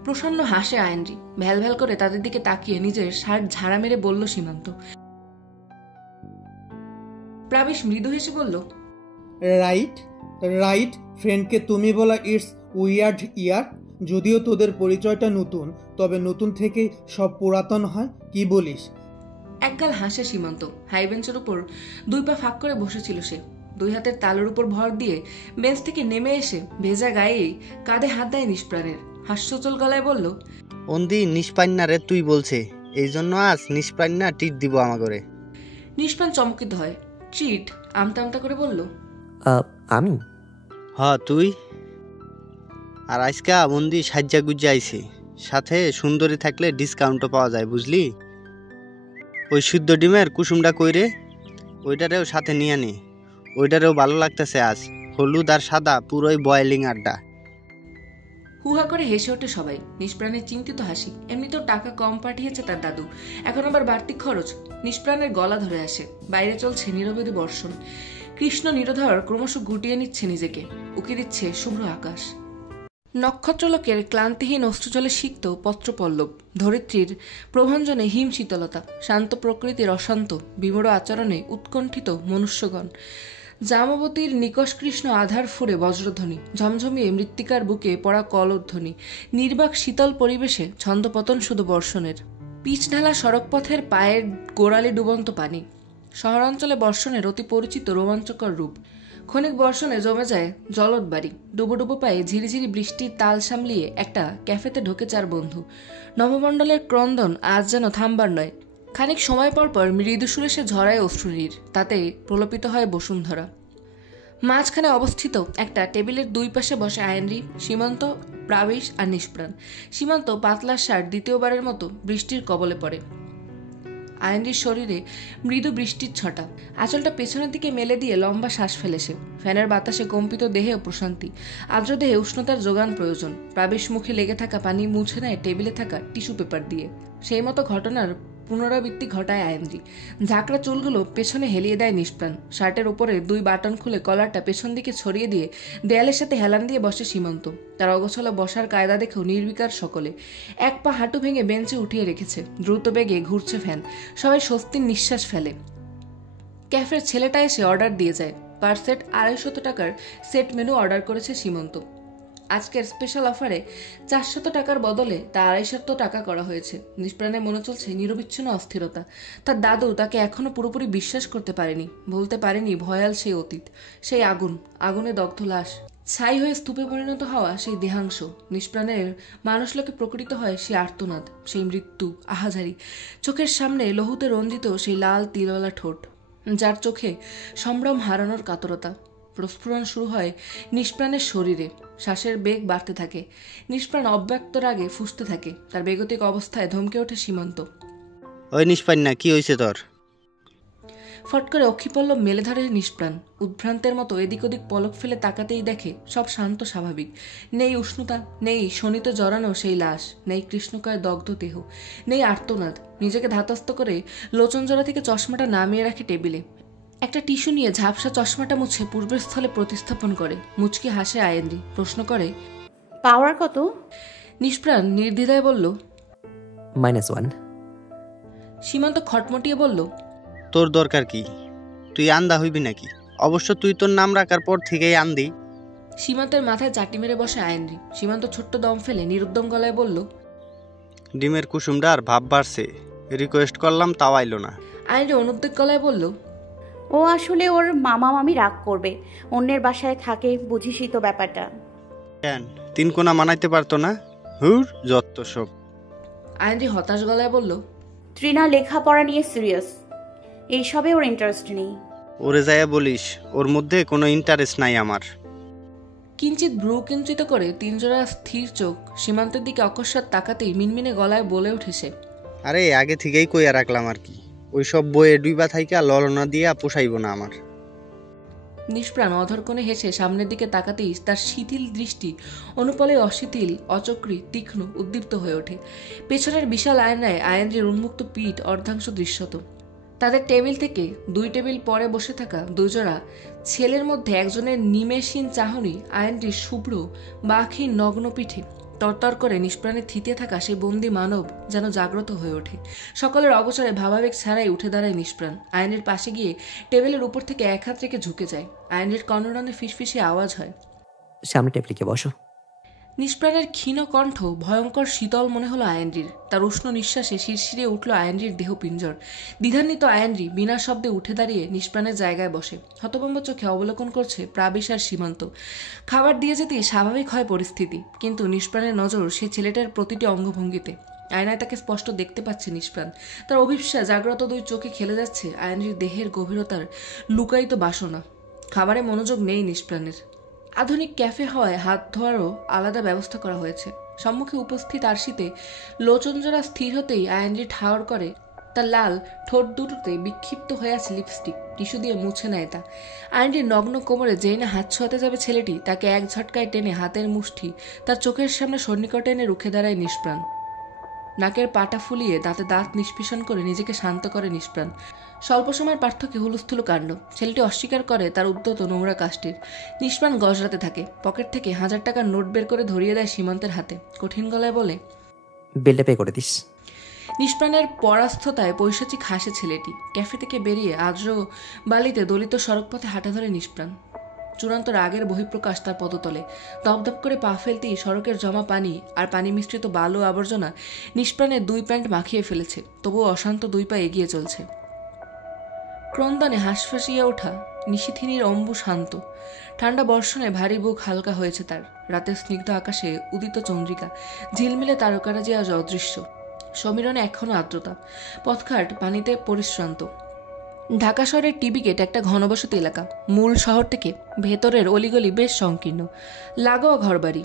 প্রসন্ন হাসে আইনরি। ভ্যাল ভ্যাল করে তাদের দিকে তাকিয়ে নিজের শার্ট ঝাড়া মেরে বলল সীমান্ত। প্রাবিশ মৃদু হেসে বলল, রাইট ফ্রেন্ডকে তুমি বলা ইটস উইয়ার্ড ইয়ার। যদিও তোদের পরিচয়টা নতুন, তবে নতুন থেকেই সব পুরাতন হয়, কি বলিস? একগাল হাসে সীমান্ত। হাই বেঞ্চের উপর দুই পা ফাঁক করে বসেছিল সে। দুই হাতের তালুর উপর ভর দিয়ে বেঞ্চ থেকে নেমে এসে ভেজা গায়েই কাঁধে হাত দেয় নিষ্প্রাণের। হাস্যচল গলায় বলল, অন্দি নিষ্পান্না রে তুই বলছে, এই জন্য আজ নিষ্পান্না টিট দিব আমাগরে। নিষ্প্রাণ চমকিত হয়। ট্রিট? আমতা আমতা করে বলল, আমি? হ তুই। আর আজকা বন্দি সাজ্জা গুজ্জা আইছে, সাথে সুন্দরী থাকলে ডিসকাউন্টও পাওয়া যায় বুঝলি। ওই শুদ্ধ ডিমের কুসুমটা কইরে ওইটারেও সাথে নিয়ে নে, ওইটারেও ভালো লাগতেছে আজ। হলুদ আর সাদা পুরোই বয়েলিং আড্ডা। হুহা করে হেসে ওঠে সবাই। নিষ্প্রাণের চিন্তিত হাসি। এমনিতেও টাকা কম পাঠিয়েছে তার দাদু, এখন আবার বাড়তি খরচ। নিষ্প্রাণের গলা ধরে আসে। বাইরে চলছে নিরবধি বর্ষণ। কৃষ্ণ নিরধর ক্রমশ গুটিয়ে নিচ্ছে নিজেকে, উকি দিচ্ছে শুভ্র আকাশ। নক্ষত্রলোকের ক্লান্তিহীন অস্ত্রজলে সিক্ত পত্রপল্লব। ধরিত্রীর প্রভঞ্জনে হিম শীতলতা। শান্ত প্রকৃতির অশান্ত বিমূঢ় আচরণে উৎকণ্ঠিত মনুষ্যগণ। জামবতীর নিকষ কৃষ্ণ আধার ফুরে বজ্রধ্বনি। ঝমঝমিয়ে মৃত্তিকার বুকে পড়া কলধ্বনি। নির্বাক শীতল পরিবেশে ছন্দপতন শুধু বর্ষণের। পিচ ঢালা সড়কপথের পায়ের গোড়ালি ডুবন্ত পানি। শহরাঞ্চলে বর্ষণের অতি পরিচিত রোমাঞ্চকর রূপ। ক্ষণিক বর্ষণে জমে যায় জলদবাড়ি। ডুবো ডুবো পায়ে ঝিরিঝিরি বৃষ্টির তাল সামলিয়ে একটা ক্যাফেতে ঢোকে চার বন্ধু। নবমণ্ডলের ক্রন্দন আজ যেন থামবার নয়। খানিক সময় পর পর মৃদু সুরে সে ঝরায় অশ্রুনীর, তাতে প্রলোপিত হয় বসুন্ধরা। মাঝখানে অবস্থিত একটা টেবিলের দুই পাশে বসে আইনরি, সীমান্ত, প্রাবেশ আর নিষ্প্রাণ। সীমান্ত পাতলা শার্ট দ্বিতীয়বারের মতো বৃষ্টির কবলে পড়ে। আইনরির শরীরে মৃদু বৃষ্টির ছটা। আঁচলটা পেছনের দিকে মেলে দিয়ে লম্বা শ্বাস ফেলে সে। ফ্যানের বাতাসে কম্পিত দেহেও প্রশান্তি। আর্দ্র দেহে উষ্ণতার যোগান প্রয়োজন। প্রাবেশ মুখে লেগে থাকা পানি মুছে নেয় টেবিলে থাকা টিস্যু পেপার দিয়ে। সেই মতো ঘটনার পুনরাবৃত্তি ঘটায় আইনরি। ঝাঁকড়া চুলগুলো পেছনে হেলিয়ে দেয় নিষ্প্রাণ। শার্টের উপরে দুই বাটন খুলে কলারটা পেছন দিকে ছড়িয়ে দিয়ে দেয়ালের সাথে হেলান দিয়ে বসে সীমান্ত। তার অগোছালো বসার কায়দা দেখেও নির্বিকার সকলে। এক পা হাঁটু ভেঙে বেঞ্চে উঠিয়ে রেখেছে। দ্রুত বেগে ঘুরছে ফ্যান। সবাই স্বস্তির নিঃশ্বাস ফেলে। ক্যাফের ছেলেটা এসে অর্ডার দিয়ে যায়। পার সেট 250 টাকার সেট মেনু অর্ডার করেছে সীমান্ত। আজকের স্পেশাল অফারে 400 টাকার বদলে তা 250 টাকা করা হয়েছে। নিষ্প্রাণে মনে চলছে নিরবিচ্ছিন্ন অস্থিরতা। তার দাদু তাকে এখনো পুরোপুরি বিশ্বাস করতে পারেনি, বলতে পারেনি ভয়াল সেই অতীত, সেই আগুনে দগ্ধ লাশ। ছাই হয়ে স্তূপে পরিণত হওয়া সেই দেহাংশ, নিষ্প্রাণের মানুষলোকে প্রকটিত হয় সেই আর্তনাদ, সেই মৃত্যু, আহাজারি। চোখের সামনে লহুতে রঞ্জিত সেই লাল তিলওয়ালা ঠোঁট, যার চোখে সম্ভ্রম হারানোর কাতরতা। প্রস্ফুরণ শুরু হয় নিষ্প্রাণের শরীরে, শ্বাসের বেগ বাড়তে থাকে, নিষ্প্রাণ অব্যক্ত রাগে ফুঁসতে থাকে। তার বেগতিক অবস্থায় ধমকে ওঠে সীমান্ত। ওই নিষ্পান্না, কি হয়েছে তোর? ফট করে অক্ষিপল্লব মেলে ধরে নিষ্প্রাণ। উদ্ভ্রান্তের মতো এদিক ওদিক পলক ফেলে তাকাতেই দেখে সব শান্ত স্বাভাবিক। নেই উষ্ণতা, নেই শোণিত জড়ানো সেই লাশ, নেই কৃষ্ণকায় দগ্ধ দেহ, নেই আর্তনাদ। নিজেকে ধাতস্থ করে লোচন জোড়া থেকে চশমাটা নামিয়ে রাখে টেবিলে। একটা টিস্যু নিয়ে ঝাপসা চশমাটা মুছে পূর্বের স্থলে প্রতিস্থাপন করে। মুচকি হাসে আয়েন্দ্রি, প্রশ্ন করে, পাওয়ার কত? নিষ্প্রাণ নির্দ্বিধায় বলল, -1। সীমান্ত খটমটিয়ে বলল, তোর দরকার কি? তুই আন্দা হইবি নাকি? অবশ্য তুই তোর নাম রাখার পর থেকেই আন্দি। সীমান্তের মাথায় চাটি মেরে বসে আয়েন্দ্রি। সীমান্ত ছোট্ট দম ফেলে নিরুদ্যম গলায় বলল, ডিমের কুসুমটার ভাব বাড়ছে, রিকোয়েস্ট করলাম তাও আইলো না। আয়েন্দ্রি অনুদ্বেগ গলায় বলল, ও আসলে ওর মামা মামি রাগ করবে, অন্যের বাসায় থাকে, বুঝিসই তো ব্যাপারটা। কেন 3 কোনা মানাইতে পারতো না? হুর যত সব। আয়েন্দ্রি হতাশ গলায় বলল, তৃণা লেখাপড়া নিয়ে সিরিয়াস, এইসবে ওর ইন্টারেস্ট নেই। ওরে যাইয়া বলিস ওর মধ্যে কোনো ইন্টারেস্ট নাই আমার। কিঞ্চিত ভ্রু কিঞ্চিত করে 3 জোড়া স্থির চোখ সীমান্তের দিকে অকস্মাৎ তাকাতেই মিনমিনে গলায় বলে উঠেছে, আরে আগে থেকেই কইয়া রাখলাম আর কি, ওইসব বইয়ে ডুইবা থাইকা ললনা দিয়া পোষাইব না আমার। নিষ্প্রাণ অধরকণে হেসে সামনের দিকে তাকাতেই তার শিথিল দৃষ্টি অনুপলে অশিথিল, অচক্রী, তীক্ষ্ণ, উদ্দীপ্ত হয়ে ওঠে। পেছনের বিশাল আয়নায় আয়েন্দ্রির উন্মুক্ত পিঠ অর্ধাংশ দৃশ্যত। তাদের টেবিল থেকে 2 টেবিল পরে বসে থাকা 2 জোড়া ছেলের মধ্যে একজনের নিমেষহীন চাহনি আয়েন্দ্রির শুভ্র বাঁখীর নগ্ন পিঠে। তরতর করে নিষ্প্রাণে থিতে থাকা সেই বন্দি মানব যেন জাগ্রত হয়ে ওঠে। সকলের অগোচরে ভাবাবেগ ছাড়াই উঠে দাঁড়ায় নিষ্প্রাণ। আয়েন্দ্রির পাশে গিয়ে টেবিলের উপর থেকে এক হাত রেখে ঝুঁকে যায়। আয়েন্দ্রির কর্ণরণে ফিসফিসে আওয়াজ হয়, সামনে টেবিলে বসো। নিষ্প্রাণের ক্ষীণ কণ্ঠ ভয়ঙ্কর শীতল মনে হলো আয়েন্দ্রির। তার উষ্ণ নিঃশ্বাসে শিরশিরে উঠল আয়েন্দ্রির দেহ পিঞ্জর। দ্বিধান্বিত আয়েন্দ্রি বিনা শব্দে উঠে দাঁড়িয়ে নিষ্প্রাণের জায়গায় বসে হতভম্ব চোখে অবলোকন করছে প্রাবিশ আর সীমান্ত। খাবার দিয়ে যেতেই স্বাভাবিক হয় পরিস্থিতি, কিন্তু নিষ্প্রাণের নজর সেই ছেলেটার প্রতিটি অঙ্গভঙ্গিতে। আয়নায় তাকে স্পষ্ট দেখতে পাচ্ছে নিষ্প্রাণ। তার অভিপ্সা জাগ্রত 2 চোখে খেলে যাচ্ছে আয়েন্দ্রির দেহের গভীরতার লুকায়িত বাসনা। খাবারে মনোযোগ নেই নিষ্প্রাণের। আধুনিক ক্যাফে হওয়ায় হাত ধোয়ারও আলাদা ব্যবস্থা করা হয়েছে। সম্মুখে উপস্থিত আরশিতে লোচনজোড়া স্থির হতেই আয়েন্দ্রি ঠাওর করে। তার লাল ঠোঁট দুটোতে বিক্ষিপ্ত হয়ে আছে লিপস্টিক, টিস্যু দিয়ে মুছে নেয় তা। আয়েন্দ্রির নগ্ন কোমরে যেই না হাত ছোঁয়াতে যাবে ছেলেটি, তাকে এক ঝটকায় টেনে হাতের মুষ্টি তার চোখের সামনে সন্নিকটে এনে রুখে দাঁড়ায় নিষ্প্রাণ। নাকের পাটা ফুলিয়ে দাঁতে দাঁত নিষ্পিষণ করে নিজেকে শান্ত করে নিষ্প্রাণ। স্বল্প সময়ের পার্থক্যে হুলস্থুল কাণ্ড। ছেলেটি অস্বীকার করে তার উদ্যত নোংরা কাজটির। নিষ্প্রাণ গজরাতে থাকে। পকেট থেকে 1000 টাকার নোট বের করে ধরিয়ে দেয় সীমান্তের হাতে। কঠিন গলায় বলে, বিলটা পে করে দিস। নিষ্প্রাণের পরাস্থতায় পৈশাচিক হাসে ছেলেটি। ক্যাফে থেকে বেরিয়ে আর্দ্র বালিতে দলিত সড়কপথে হাঁটা ধরে নিষ্প্রাণ। চূড়ান্ত রাগের বহিঃপ্রকাশ তার পদতলে। দপদপ করে পা ফেলতেই সড়কের জমা পানি আর পানি মিশ্রিত বালু আবর্জনা নিষ্প্রাণের 2 প্যান্ট মাখিয়ে ফেলেছে। তবুও অশান্ত 2 পা এগিয়ে চলছে। ক্রন্দনে হাঁসফাঁসিয়ে ওঠা নিশিথিনীর অম্বু শান্ত। ঠান্ডা বর্ষণে ভারী বুক হালকা হয়েছে তার। রাতের স্নিগ্ধ আকাশে উদিত চন্দ্রিকা, ঝিলমিলে তারকারাজি আজ অদৃশ্য। সমীরণে এখনো আর্দ্রতা। পথঘাট পানিতে পরিশ্রান্ত। ঢাকা শহরের টিবি গেট একটা ঘনবসতি এলাকা। মূল শহর থেকে ভেতরের অলিগলি বেশ সংকীর্ণ, লাগোয়া ঘরবাড়ি।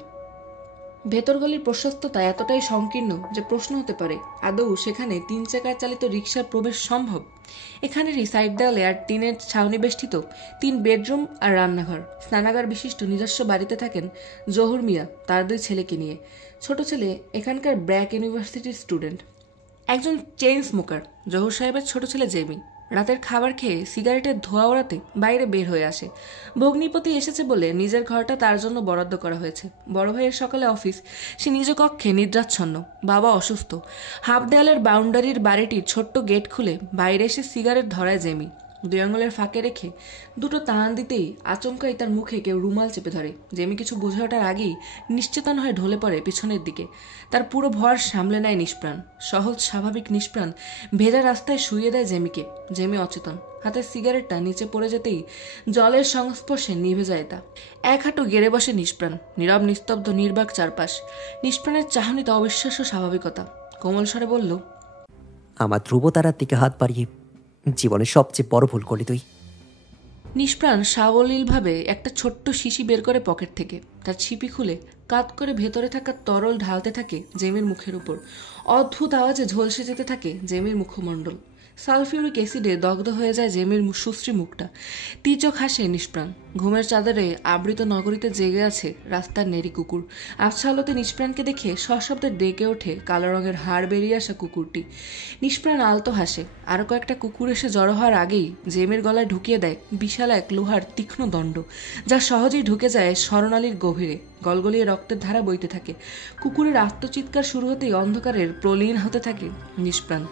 ভেতরগলির প্রশস্ততা এতটাই সংকীর্ণ যে প্রশ্ন হতে পারে, আদৌ সেখানে 3 চাকায় চালিত রিকশার প্রবেশ সম্ভব? এখানেরই সাইড দেওয়ালে আর টিনের ছাউনি বেষ্টিত 3 বেডরুম আর রান্নাঘর। স্নানাগার বিশিষ্ট নিজস্ব বাড়িতে থাকেন জহুর মিয়া তার 2 ছেলেকে নিয়ে। ছোট ছেলে এখানকার ব্র্যাক ইউনিভার্সিটির স্টুডেন্ট, একজন চেইন স্মোকার। জহুর সাহেবের ছোট ছেলে জেমি রাতের খাবার খেয়ে সিগারেটের ধোঁয়া ওড়াতে বাইরে বের হয়ে আসে। ভগ্নিপতি এসেছে বলে নিজের ঘরটা তার জন্য বরাদ্দ করা হয়েছে। বড় ভাইয়ের সকালে অফিস, সে নিজ কক্ষে নিদ্রাচ্ছন্ন। বাবা অসুস্থ। হাফ দেয়ালের বাউন্ডারির বাড়িটির ছোট্ট গেট খুলে বাইরে এসে সিগারেট ধরায় জেমি। দুই আঙুলের ফাঁকে রেখে দুটো টান দিতেই আচমকাই তার মুখে কেউ রুমাল চেপে ধরে। জেমি কিছু বুঝে ওঠার আগেই নিশ্চেতন হয়ে ঢলে পড়ে পিছনের দিকে। তার পুরো ভর সামলে নেয় নিষ্প্রাণ। সহজ স্বাভাবিক নিষ্প্রাণ ভেজা রাস্তায় শুইয়ে দেয় জেমিকে। জেমি অচেতন। হাতের সিগারেটটা নিচে পড়ে যেতেই জলের সংস্পর্শে নিভে যায় তা। এক হাঁটু গেড়ে বসে নিষ্প্রাণ। নীরব নিস্তব্ধ নির্বাক চারপাশ। নিষ্প্রাণের চাহনিতে অবিশ্বাস্য স্বাভাবিকতা। কোমল স্বরে বলল, আমার ধ্রুবতারার দিকে হাত বাড়িয়ে জীবনের সবচেয়ে বড় ভুল করলি তুই। নিষ্প্রাণ সাবলীলভাবে একটা ছোট্ট শিশি বের করে পকেট থেকে। তার ছিপি খুলে কাত করে ভেতরে থাকা তরল ঢালতে থাকে জেমির মুখের উপর। অদ্ভুত আওয়াজে ঝলসে যেতে থাকে জেমির মুখমণ্ডল। সালফিউরিক অ্যাসিডে দগ্ধ হয়ে যায় জেমির সুশ্রী মুখটা। তীর্যক হাসে নিষ্প্রাণ। ঘুমের চাদরে আবৃত নগরীতে জেগে আছে রাস্তার নেড়ি কুকুর। আবছা আলোতে নিষ্প্রাণকে দেখে সশব্দে ডেকে ওঠে কালো রঙের হাড় বেরিয়ে আসা কুকুরটি। নিষ্প্রাণ আলতো হাসে। আরও কয়েকটা কুকুর এসে জড়ো হওয়ার আগেই জেমির গলায় ঢুকিয়ে দেয় বিশাল এক লোহার তীক্ষ্ণ দণ্ড, যা সহজেই ঢুকে যায় স্মরণালীর গভীরে। গলগলিয়ে রক্তের ধারা বইতে থাকে। কুকুরের আত্মচিৎকার শুরু হতেই অন্ধকারের প্রলীন হতে থাকে নিষ্প্রাণ।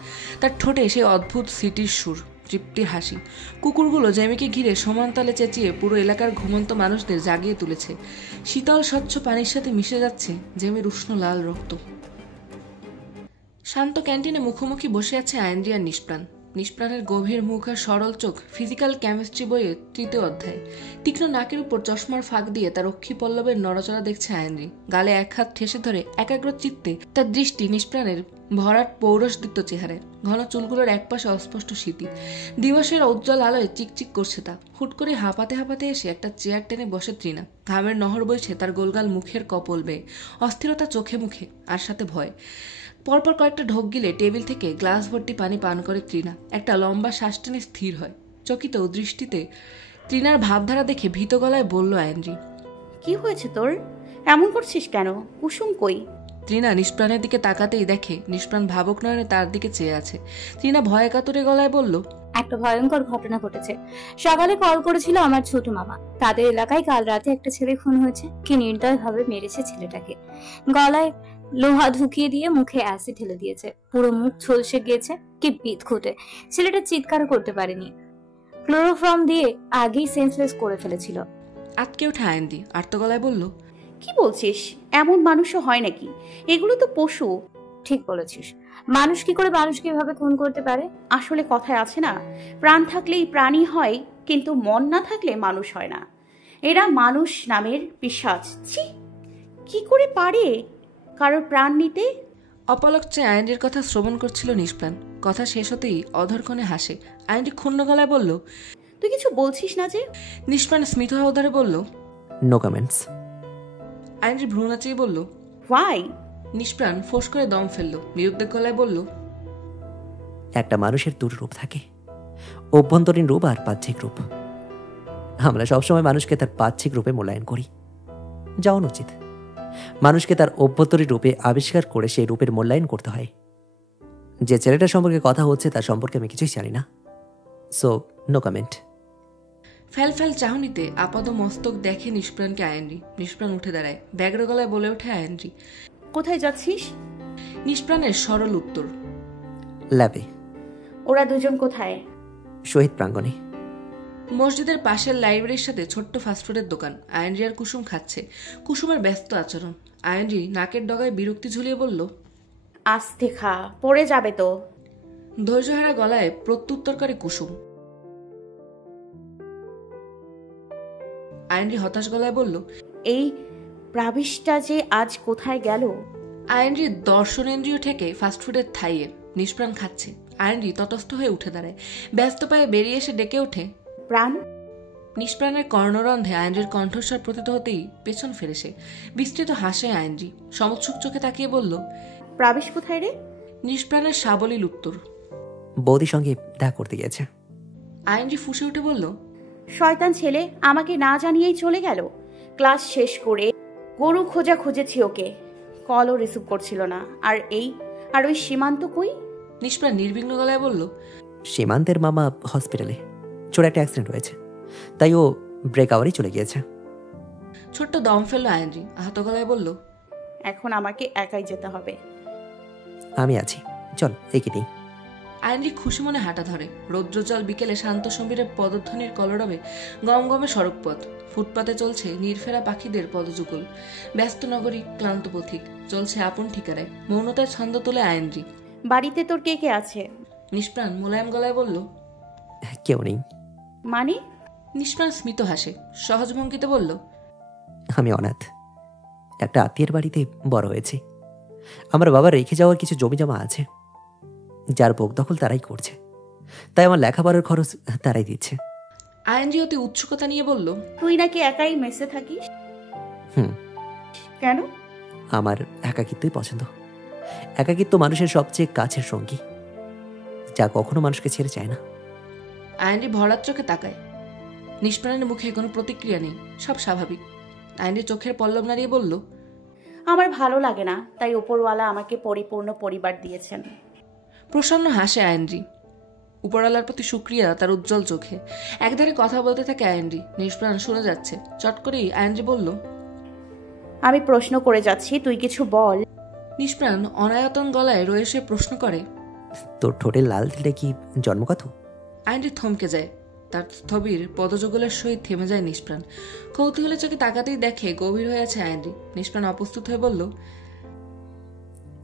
তার ঠোঁটে সেই অদ্ভুত সিটির সুর, তৃপ্তির হাসি। কুকুরগুলো জেমিকে ঘিরে সমান তালে চেঁচিয়ে পুরো এলাকার ঘুমন্ত মানুষদের জাগিয়ে তুলেছে। শীতল স্বচ্ছ পানির সাথে মিশে যাচ্ছে জেমির উষ্ণ লাল রক্ত। শান্ত ক্যান্টিনে মুখোমুখি বসে আছে আয়েন্দ্রি আর নিষ্প্রাণ। নিষ্প্রাণের গভীর মুখ আর সরল চোখ ফিজিক্যাল কেমিস্ট্রি বইয়ের 3য় অধ্যায়। তীক্ষ্ণ নাকের উপর চশমার ফাঁক দিয়ে তার অক্ষি পল্লবের নড়াচড়া দেখছে আয়েন্দ্রি। গালে এক হাত ঠেসে ধরে একাগ্র চিত্তে তার দৃষ্টি নিষ্প্রাণের ভরাট পৌরসদীপ্ত চেহারায়। ঘন চুলগুলোর একপাশে অস্পষ্ট স্মৃতি। দিবসের উজ্জ্বল আলোয় চিকচিক করছে তা। হুট করে হাঁপাতে হাঁপাতে এসে একটা চেয়ার টেনে বসে তৃণা। ঘামের নহর বইছে তার গোলগাল মুখের কপল বেয়ে। অস্থিরতা চোখে মুখে, আর সাথে ভয়। পরপর কয়েকটা ঢোক গিলে টেবিল থেকে গ্লাস ভর্তি পানি পান করে তৃণা। একটা লম্বা শ্বাস টেনে স্থির হয়। চকিত দৃষ্টিতে তৃণার ভাবধারা দেখে ভীত গলায় বলল আয়েন্দ্রি, কি হয়েছে তোর? এমন করছিস কেন? কুসুম কই? তৃণা নিষ্প্রাণের দিকে তাকাতেই দেখে নিষ্প্রাণ ভাবক নয়নে তার দিকে চেয়ে আছে। তৃণা ভয়ে কাতরে গলায় বলল, একটা ভয়ঙ্কর ঘটনা ঘটেছে। সকালে কল করেছিল আমার ছোট মামা। তাদের এলাকায় কাল রাতে একটা ছেলে খুন হয়েছে। কি নির্দয়ভাবে মেরেছে ছেলেটাকে। গলায় লোহা ঢুকিয়ে দিয়ে মুখে অ্যাসিড ঢেলে দিয়েছে। পুরো মুখ ঝলসে গিয়েছে। কি বিদঘুটে। ছেলেটা চিৎকার করতে পারেনি। ক্লোরোফর্ম দিয়ে আগেই সেন্সলেস করে ফেলেছিল। আটকে ওঠে আয়েন্দ্রি আর্ত গলায় বলল, কি বলছিস? এমন মানুষও হয় নাকি? এগুলো তো পশু। ঠিক বলেছিস। মানুষ কি করে মানুষকে এভাবে খুন করতে পারে? আসলে কথায় আছে না, প্রাণ থাকলেই প্রাণী হয়, কিন্তু মন না থাকলে মানুষ হয় না। এরা মানুষ নামের পিশাচ। ছি, কি করে পারে কারোর প্রাণ নিতে? অপলক চেয়ে আয়েন্দ্রির কথা শ্রবণ করছিল নিষ্প্রাণ। কথা শেষ হতেই অধরক্ষণে হাসে। আয়েন্দ্রি ক্ষুণ্ণ গলায় বলল, তুই কিছু বলছিস না যে? নিষ্প্রাণ স্মিত হয়ে ধরে বলল, নো কমেন্টস। আয়েন্দ্রি ভ্রু নাচিয়ে বলল, হোয়াই? নিষ্প্রাণ ফোঁস করে দম ফেলল। নিরুদ্বেগ গলায় বলল, একটা মানুষের দুটো রূপ থাকে, অভ্যন্তরীণ রূপ আর বাহ্যিক রূপ। আমরা সবসময় মানুষকে তার বাহ্যিক রূপে মূল্যায়ন করি, যা অনুচিত। মানুষকে তার অভ্যন্তরীণ রূপে আবিষ্কার করে সেই রূপের মূল্যায়ন করতে হয়। যে ছেলেটার সম্পর্কে কথা হচ্ছে তার সম্পর্কে আমি কিছুই জানি না, সো নো কমেন্ট। ফ্যাল ফ্যাল চাহনিতে আপাদ মস্তক দেখে নিষ্প্রাণকে আয়েন্দ্রি। নিষ্প্রাণ উঠে দাঁড়ায়। ব্যগ্র গলায় বলে ওঠে আয়েন্দ্রি, কোথায় যাচ্ছিস? নিষ্প্রাণের সরল উত্তর, ল্যাবে। ওরা দুজন কোথায়? শহীদ প্রাঙ্গণে। মসজিদের পাশের লাইব্রেরির সাথে ছোট্ট ফাস্টফুডের দোকান। আয়েন্দ্রি আর কুসুম খাচ্ছে। কুসুমের ব্যস্ত আচরণ। আয়েন্দ্রি নাকের ডগায় বিরক্তি ঝুলিয়ে বলল, আস্তে খা, পড়ে যাবে তো। ধৈর্যহারা গলায় প্রত্যুত্তর করে কুসুম। আয়েন্দ্রি হতাশ গলায় বলল, এই প্রাবিশটা যে আজ কোথায় গেল? আয়েন্দ্রির দর্শনেন্দ্রিয় থেকে ফাস্টফুডের থাইয়ে। নিষ্প্রাণ খাচ্ছে। আয়েন্দ্রি তটস্থ হয়ে উঠে দাঁড়ায়। ব্যস্ত পায়ে বেরিয়ে এসে ডেকে ওঠে, প্রাণ। নিষ্প্রাণের কর্ণরন্ধে আয়েন্দ্রির কণ্ঠস্বর প্রতীত হতেই পেছন ফেরে সে। বিস্তৃত হাসে আয়েন্দ্রি। সমৎসুক চোখে তাকিয়ে বলল, প্রাবিশ কোথায় রে? নিষ্প্রাণের সাবলীল উত্তর, বৌদির সঙ্গে দেখা করতে গিয়েছে। আয়েন্দ্রি ফুঁসে উঠে বলল, শয়তান ছেলে, আমাকে না জানিয়েই চলে গেল। ক্লাস শেষ করে গরু খোঁজা খুঁজেছি ওকে, কলও রিসিভ করছিল না। আর ওই সীমান্ত কই? নিষ্প্রাণ নির্বিঘ্ন গলায় বলল, সীমান্তের মামা হসপিটালে, ছোট একটা অ্যাক্সিডেন্ট হয়েছে, তাই ও ব্রেক আওয়ারই চলে গিয়েছে। ছোট্ট দম ফেলল আয়েন্দ্রি। আহত গলায় বলল, এখন আমাকে একাই যেতে হবে। আমি আছি, চল এগিয়ে দিই। আইনরি খুশি মনে হাঁটা ধরে। রৌদ্রজল বিকেলে শান্ত সমীরের পদধ্বনির কলরবে গমগমে সড়কপথ। ফুটপাতে চলছে নির্ফেরা পাখিদের পদযুগল। ব্যস্ত নগরী, ক্লান্ত পথিক চলছে আপন ঠিকানায়। মৌনতায় ছন্দ তোলে আইনরি। বাড়িতে তোর কে কে আছে? নিষ্প্রাণ মোলায়েম গলায় বলল। কেউ নেই। মানে? নিষ্প্রাণ স্মিত হাসে, সহজ ভঙ্গিতে বলল, আমি অনাথ। একটা আত্মীয়ের বাড়িতে বড় হয়েছি। আমার বাবা রেখে যাওয়া কিছু জমি জমা আছে, যার ভোগ দখল তারাই করছে, তাই আমার লেখাপড়ার খরচ তারাই দিচ্ছে। আইনরি অতি উৎসুকতা নিয়ে বলল, তুই নাকি একাই মেসে থাকিস? হুম। কেন? আমার একাকিত্বই পছন্দ। একাকিত্ব মানুষের সবচেয়ে কাছের সঙ্গী, যা কখনো মানুষকে ছেড়ে যায় না। আইনরি ভরার চোখে তাকায়। নিষ্প্রাণের মুখে কোনো প্রতিক্রিয়া নেই, সব স্বাভাবিক। আইনরি চোখের পল্লব নাড়িয়ে বলল, আমার ভালো লাগে না, তাই উপরওয়ালা আমাকে পরিপূর্ণ পরিবার দিয়েছেন। প্রসন্ন হাসে আইনরি। উপরওয়ালার প্রতি শুক্রিয়া তার উজ্জ্বল চোখে। একধারে কথা বলতে থাকে আইনরি। নিষ্প্রাণ শুনে যাচ্ছে। চট করেই আইনরি বলল, আমি প্রশ্ন করে যাচ্ছি, তুই কিছু বল। নিষ্প্রাণ অনায়তন গলায় রয়ে সে প্রশ্ন করে, তোর ঠোঁটের লাল তিলটা কি জন্মগত? আইনরি থমকে যায়। তার স্থবির পদযুগলের সহিত থেমে যায় নিষ্প্রাণ। কৌতূহলের চোখে তাকাতেই দেখে গভীর হয়ে আছে আইনরি। নিষ্প্রাণ অপ্রস্তুত হয়ে বলল,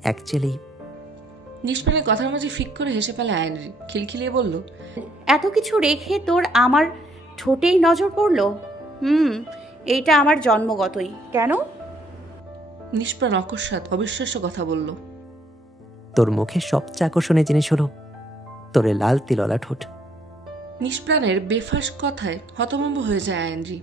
অ্যাকচুয়ালি। নিষ্প্রাণের কথার মাঝে ফিক করে হেসে ফেলে আইনরি। খিলখিলিয়ে বলল, এত কিছু রেখে তোর আমার ঠোঁটেই নজর পড়লো? এইটা আমার জন্মগতই। কেন? নিষ্প্রাণ অকস্মাৎ অবিশ্বাস্য কথা বলল, তোর মুখে সবচেয়ে আকর্ষণীয় জিনিস হলো তোর লাল তিলওয়ালা ঠোঁট। নিষ্প্রাণের বেফাস কথায় হতভম্ব হয়ে যায় আইনরি।